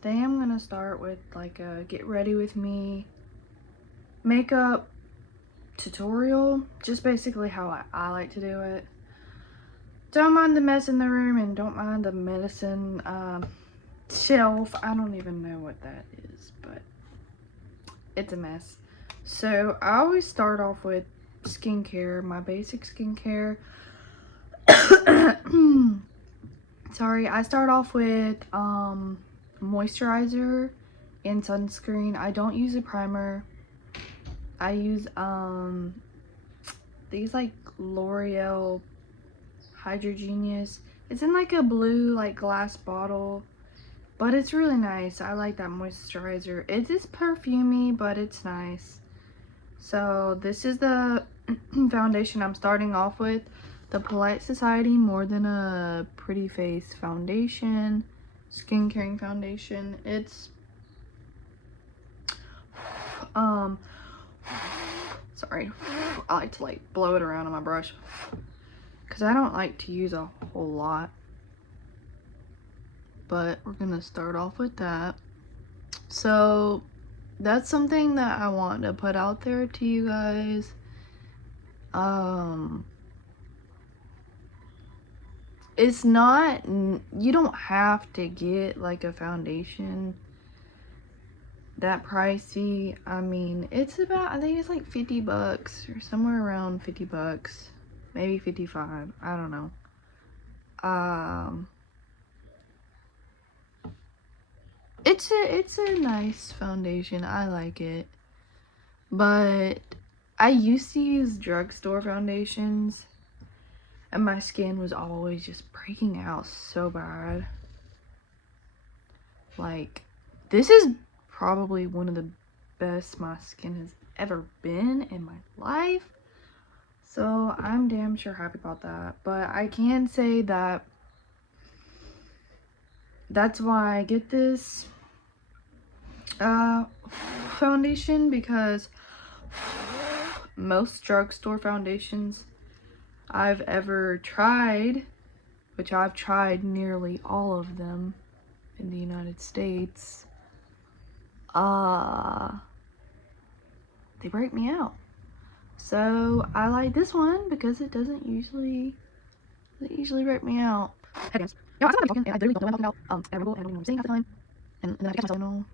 Today I'm gonna start with like a get ready with me makeup tutorial. Just basically how I like to do it. Don't mind the mess in the room and don't mind the medicine shelf. I don't even know what that is, but it's a mess. So I always start off with skincare, my basic skincare. Sorry, I start off with moisturizer and sunscreen. I don't use a primer. I use these like L'Oreal Hydrogenius. It's in like a blue like glass bottle, but it's really nice. I like that moisturizer. It is perfumey, but it's nice. So this is the foundation I'm starting off with. The Polite Society More Than a Pretty Face foundation, skin caring foundation. It's sorry, I like to like blow it around on my brush because I don't like to use a whole lot, but we're gonna start off with that. So that's something that I want to put out there to you guys. It's not, you don't have to get like a foundation that pricey. I mean, it's about, I think it's like 50 bucks or somewhere around 50 bucks, maybe 55, I don't know. It's a nice foundation. I like it, but I used to use drugstore foundations and my skin was always just breaking out so bad. Like, this is probably one of the best my skin has ever been in my life, so I'm damn sure happy about that. But I can say that that's why I get this foundation, because most drugstore foundations I've ever tried, which I've tried nearly all of them in the United States, they break me out. So I like this one because it doesn't usually break me out. Hey guys, I was talking and I literally don't know what I'm talking about. And I remember what I'm saying half the time, and then I catch myself.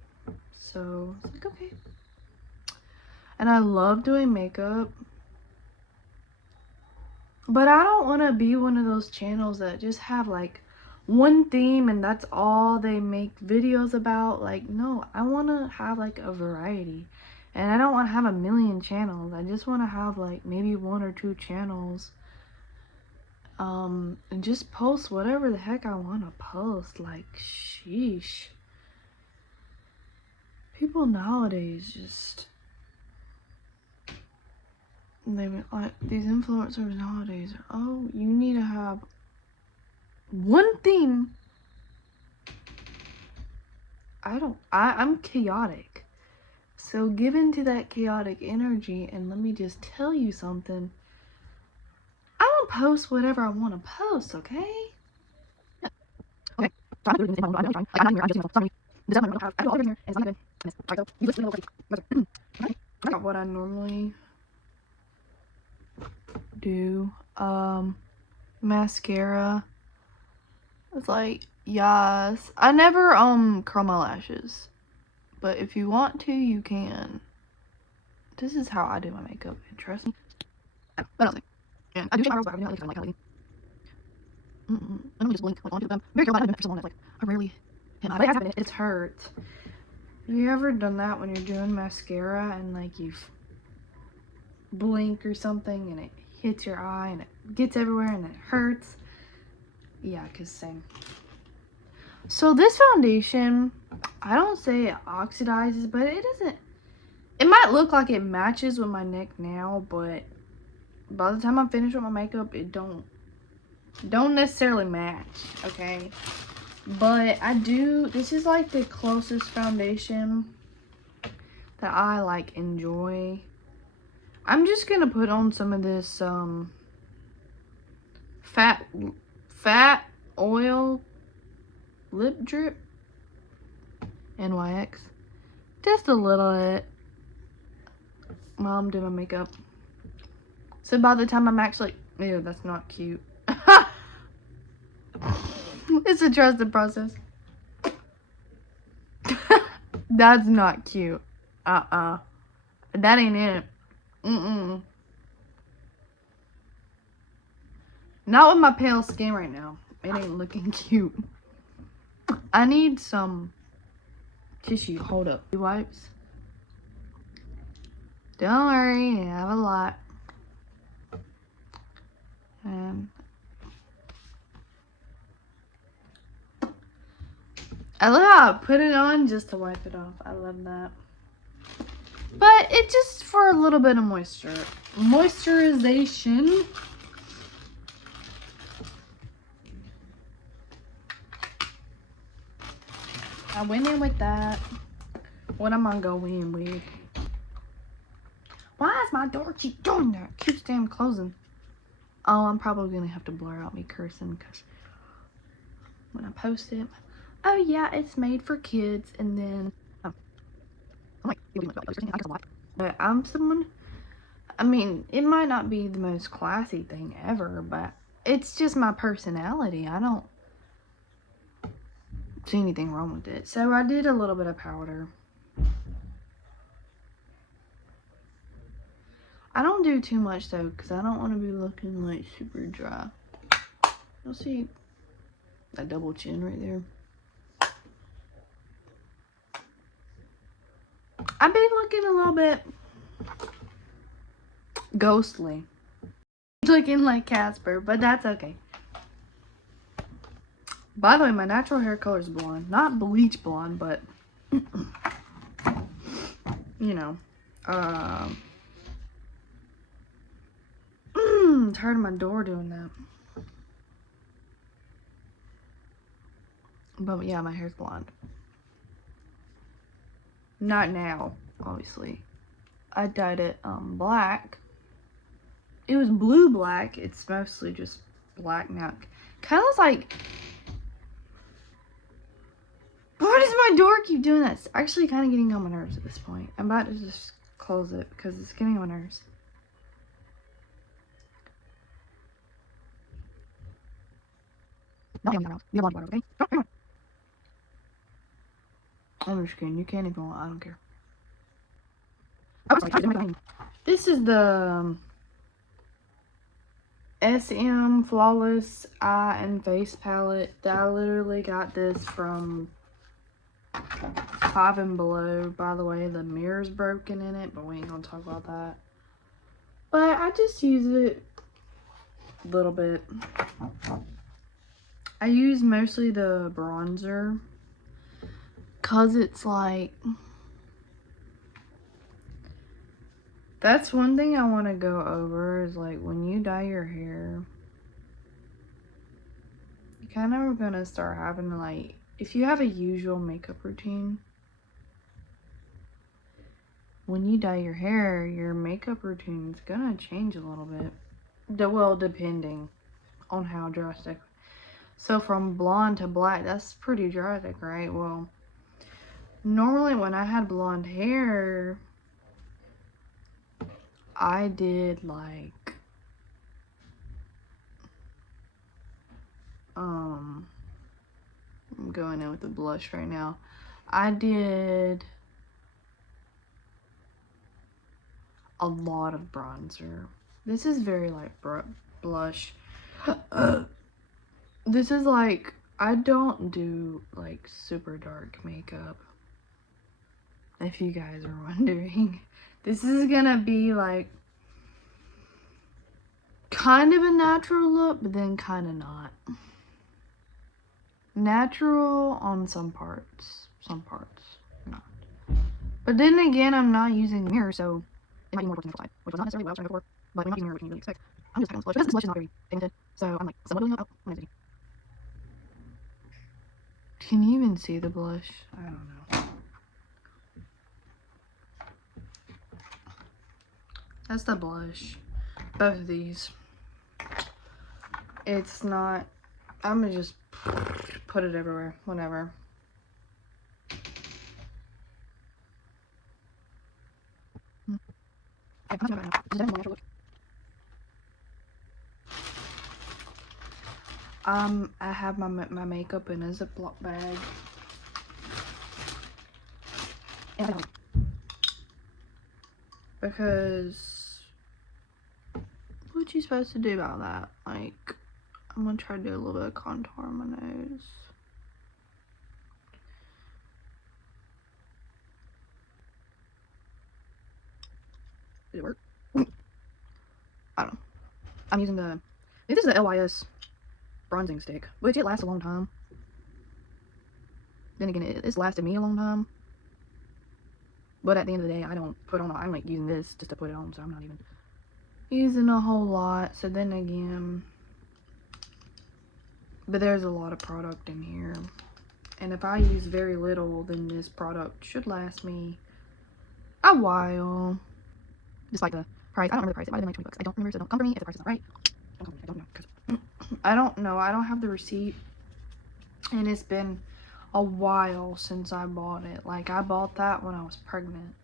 So it's like, okay. And I love doing makeup, but I don't want to be one of those channels that just have like one theme and that's all they make videos about. Like, no, I want to have like a variety, and I don't want to have a million channels. I just want to have like maybe 1 or 2 channels, and just post whatever the heck I want to post. Like, sheesh, people nowadays just, they like, these influencers nowadays are, oh, you need to have one theme. I'm chaotic, so give in to that chaotic energy, and let me just tell you something, I don't post whatever I want to post, okay? Yeah. Okay, so I'm not doing anything. I'm not I'm not here, I'm just using my phone. This is my have all in here, and it's not good. And it's alright, so you listen to me a little bit. What I normally do, mascara. It's like, yes, I never curl my lashes, but if you want to, you can. This is how I do my makeup, and trust me. But I was like, and I do shape my brows, but I really like how they let me just blink like onto them. I'm very careful about it. I've been doing it for so long. It's like I rarely hit my. But it has happened. It's hurt. Have you ever done that when you're doing mascara and like you blink or something and it hits your eye and it gets everywhere and it hurts? Yeah, cause same. So this foundation, I don't say it oxidizes, but it doesn't. It might look like it matches with my neck now, but by the time I'm finished with my makeup, it don't necessarily match, okay? But I do, this is like the closest foundation that I like enjoy. I'm just gonna put on some of this fat oil lip drip. NYX. Just a little bit. Mom did my makeup. So by the time I'm actually... Ew, that's not cute. It's a trusted process. That's not cute. That ain't it. Not with my pale skin right now. It ain't looking cute. I need some tissue. Hold up. Wipes. Don't worry, I have a lot. And I love how I put it on just to wipe it off. I love that. But it's just for a little bit of moisture. Moisturization. I went in with that. What am I going in with? Why is my door keep doing that? Keeps damn closing. Oh, I'm probably gonna have to blur out me cursing because when I post it, oh yeah, it's made for kids, and then but I'm someone. I mean, it might not be the most classy thing ever, but it's just my personality. I don't see anything wrong with it. So I did a little bit of powder. I don't do too much though, because I don't want to be looking like super dry. You'll see that double chin right there. I've been looking a little bit ghostly. Looking like Casper, but that's okay. By the way, my natural hair color is blonde. Not bleach blonde, but you know. Tired of my door doing that. But yeah, my hair's blonde. Not now, obviously. I dyed it black. It was blue black. It's mostly just black now. Kind of looks like... Why does my door keep doing that? It's actually kind of getting on my nerves at this point. I'm about to just close it because it's getting on my nerves. Not around. You have water, okay? I'm just kidding. You can't even. I don't care. Oh, sorry. This is the SM Flawless Eye and Face Palette. I literally got this from Five and Below. By the way, the mirror's broken in it, but we ain't gonna talk about that. But I just use it a little bit. I use mostly the bronzer because it's like, that's one thing I want to go over is like when you dye your hair, you kind of are going to start having to like, if you have a usual makeup routine, when you dye your hair, your makeup routine is going to change a little bit. Well, depending on how drastic. So from blonde to black, that's pretty drastic, right? Well, normally when I had blonde hair, I did like, I'm going in with the blush right now. I did a lot of bronzer. This is very like blush. This is like, I don't do like super dark makeup, if you guys are wondering. This is gonna be like kind of a natural look, but then kind of not. Natural on some parts not. But then again, I'm not using mirror, so it might be more towards the natural side, which was not necessarily what I was trying to go for, but we're not using mirror, which you really expect. I'm just packing this blush, because this blush is not very pigmented, so I'm like somewhat doing it. Oh, what is it? Can you even see the blush? I don't know. That's the blush. Both of these. It's not... I'm gonna just put it everywhere. Whatever. Yeah, I'm not gonna just have a more natural look. I have my makeup in a Ziploc bag. And I don't because what you supposed to do about that? Like, I'm gonna try to do a little bit of contour on my nose. Did it work? I don't know. I'm using I think this is the LYS bronzing stick, which it lasts a long time. Then again, it's lasted me a long time. But at the end of the day, I don't put on, I'm like using this just to put it on, so I'm not even using a whole lot. So then again, but there's a lot of product in here. And if I use very little, then this product should last me a while. Just like the price. I don't remember the price. It might have been like 20 bucks. I don't remember, so don't come for me if the price is not right. Don't come for me. I don't know. Cause I don't know. I don't have the receipt. And it's been a while since I bought it. Like, I bought that when I was pregnant.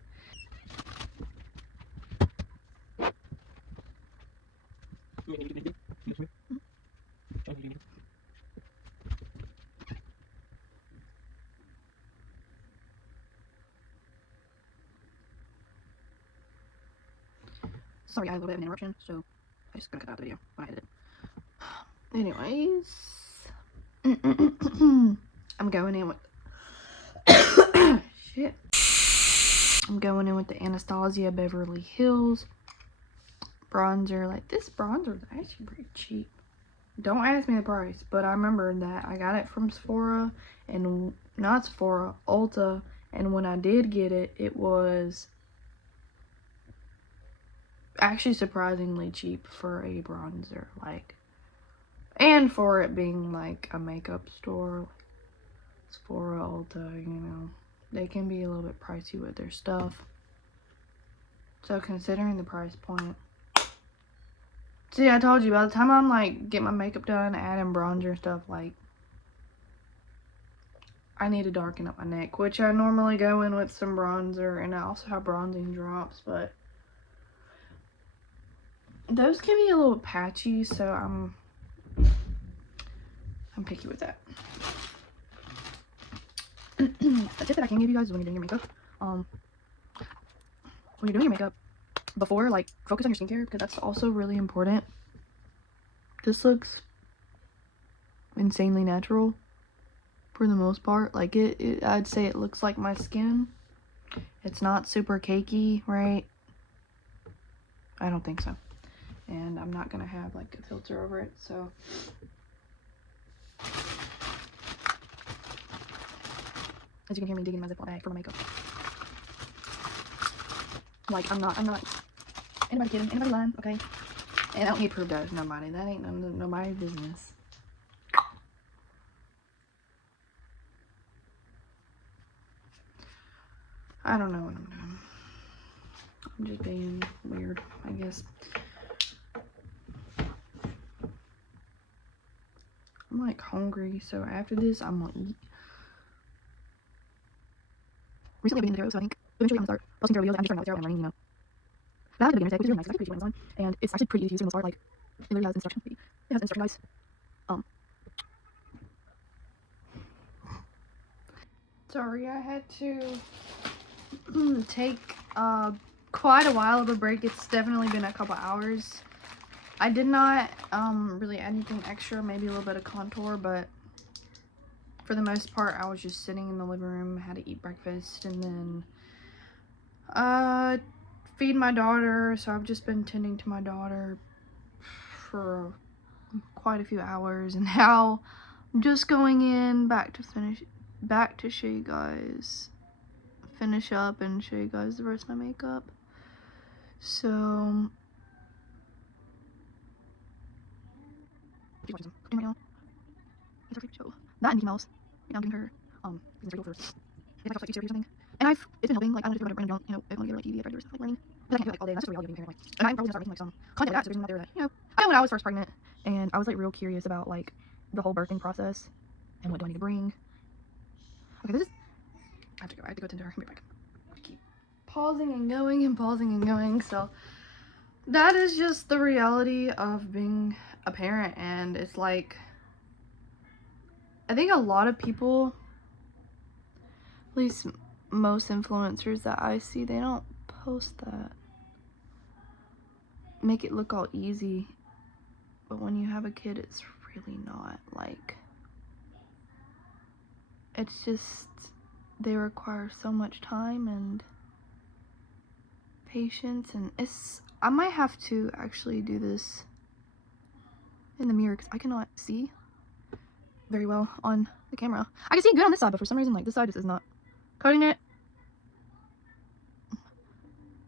Sorry, I had a little bit of an interruption, so I just gonna cut out the video when I edit it. Anyways, I'm going in with shit. I'm going in with the Anastasia Beverly Hills bronzer. Like, this bronzer is actually pretty cheap. Don't ask me the price, but I remember that I got it from Sephora, and not Sephora, Ulta, and when I did get it, it was actually surprisingly cheap for a bronzer, like, and for it being like a makeup store, like Sephora, Ulta, you know, they can be a little bit pricey with their stuff. So considering the price point, see, I told you, by the time I'm like get my makeup done, adding bronzer stuff, like, I need to darken up my neck, which I normally go in with some bronzer, and I also have bronzing drops, but those can be a little patchy, so I'm picky with that. A tip that I can give you guys is when you're doing your makeup, when you're doing your makeup, before, like, focus on your skincare, because that's also really important. This looks insanely natural for the most part. Like, I'd say it looks like my skin. It's not super cakey, right? I don't think so. And I'm not gonna have like a filter over it, so as you can hear me digging in my Ziploc bag for my makeup. Like, I'm not anybody kidding, anybody lying, okay? And I don't need proof to nobody. That ain't nobody's business. I don't know what I'm doing. I'm just being weird, I guess. I'm like hungry, so after this, I'm gonna eat. Recently, I've been in the tarot, so I think eventually I'm gonna start posting tarot videos. I'm just starting out with tarot and learning, you know. But I have the beginner tag, which is really nice. It's actually pretty cheap on Amazon, and it's actually pretty easy to use for the most part. Like, it literally has instructions. It has instruction guides. Sorry, I had to take quite a while of a break. It's definitely been a couple hours. I did not really add anything extra, maybe a little bit of contour, but for the most part, I was just sitting in the living room, had to eat breakfast, and then feed my daughter. So I've just been tending to my daughter for quite a few hours, and now I'm just going in back to show you guys, finish up and show you guys the rest of my makeup. So she's watching some cooking right now. It's our favorite show. That and Mickey Mouse. Right now I'm giving her cereal for it's like speech therapy or something. And it's been helping. Like, I don't know if you're random, you know, if I want to get like TV after or stuff like learning. Because I can't do it like all day. That's just a reality of being parent. Like, and I'm probably gonna start making like some content like that. So there's one out there that, you know, I know when I was first pregnant, and I was like real curious about like the whole birthing process and what do I need to bring. Okay, this is. I have to go tend to her. I'll be back. I keep pausing and going and pausing and going. So that is just the reality of being a parent. And it's like, I think a lot of people, at least most influencers that I see, they don't post that, make it look all easy. But when you have a kid, it's really not. Like, it's just, they require so much time and patience, and I might have to actually do this in the mirror because I cannot see very well on the camera. I can see good on this side, but for some reason, like, this side just is not cutting it.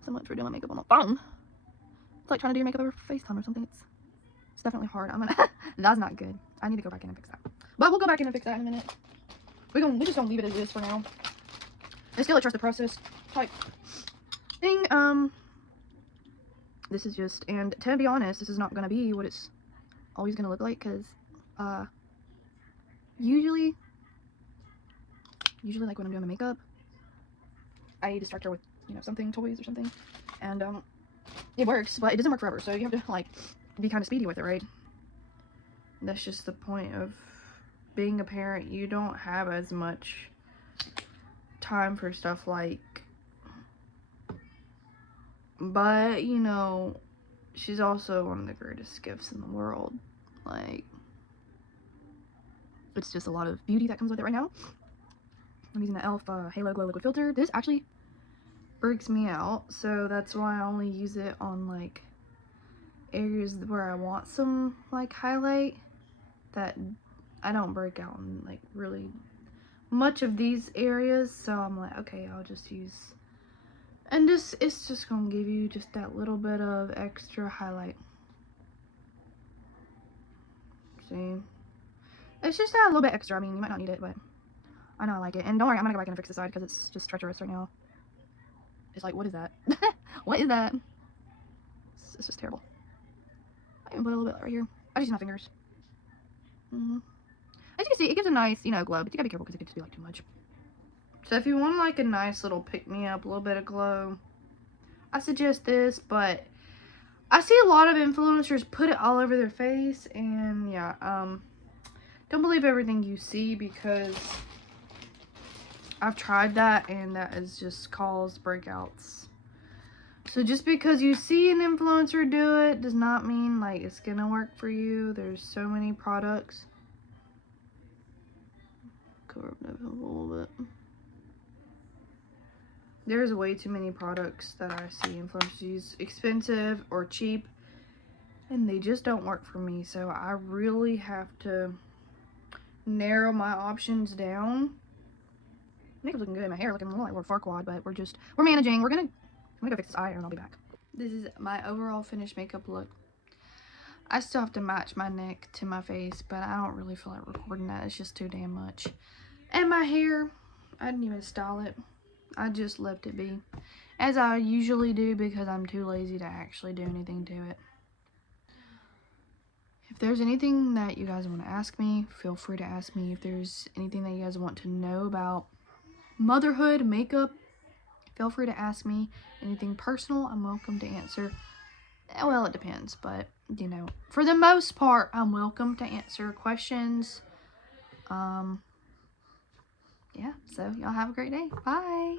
So much for doing makeup on the phone. It's like trying to do your makeup over FaceTime or something. It's definitely hard. That's not good. I need to go back in and fix that. But we'll go back in and fix that in a minute. We just don't leave it as is for now. It's still a trust the process type thing. This is just, and to be honest, this is not gonna be what it's always gonna look like, because usually like when I'm doing my makeup, I distract her with, you know, something, toys or something, and it works, but it doesn't work forever, so you have to like be kind of speedy with it, right? That's just the point of being a parent. You don't have as much time for stuff like, but you know, she's also one of the greatest gifts in the world. Like, it's just a lot of beauty that comes with it right now. I'm using the e.l.f. Halo Glow Liquid Filter. This actually breaks me out, so that's why I only use it on like areas where I want some like highlight, that I don't break out in like really much of these areas. So I'm like, okay, I'll just use, and it's just gonna give you just that little bit of extra highlight. See, it's just that little bit extra. I mean, you might not need it, but I know I like it. And don't worry, I'm gonna go back in and fix the side because it's just treacherous right now. It's like, what is that? What is that? It's just terrible. I can put a little bit right here. I just use my fingers. As you can see, it gives a nice, you know, glow, but you gotta be careful because it could just be like too much. So if you want like a nice little pick-me-up, a little bit of glow, I suggest this. But I see a lot of influencers put it all over their face, and yeah, don't believe everything you see, because I've tried that and that has just caused breakouts. So just because you see an influencer do it does not mean like it's gonna work for you. There's so many products. Cover up that a little bit. There's way too many products that I see influencers use, expensive or cheap, and they just don't work for me. So I really have to narrow my options down. Makeup's looking good. My hair looking more like we're Farquaad, but we're managing. I'm gonna go fix this eye and I'll be back. This is my overall finished makeup look. I still have to match my neck to my face, but I don't really feel like recording that. It's just too damn much. And my hair, I didn't even style it. I just left it be, as I usually do, because I'm too lazy to actually do anything to it. If there's anything that you guys want to ask me, feel free to ask me. If there's anything that you guys want to know about motherhood, makeup, feel free to ask me. Anything personal, I'm welcome to answer. Well, it depends, but you know, for the most part, I'm welcome to answer questions. Yeah, so y'all have a great day. Bye.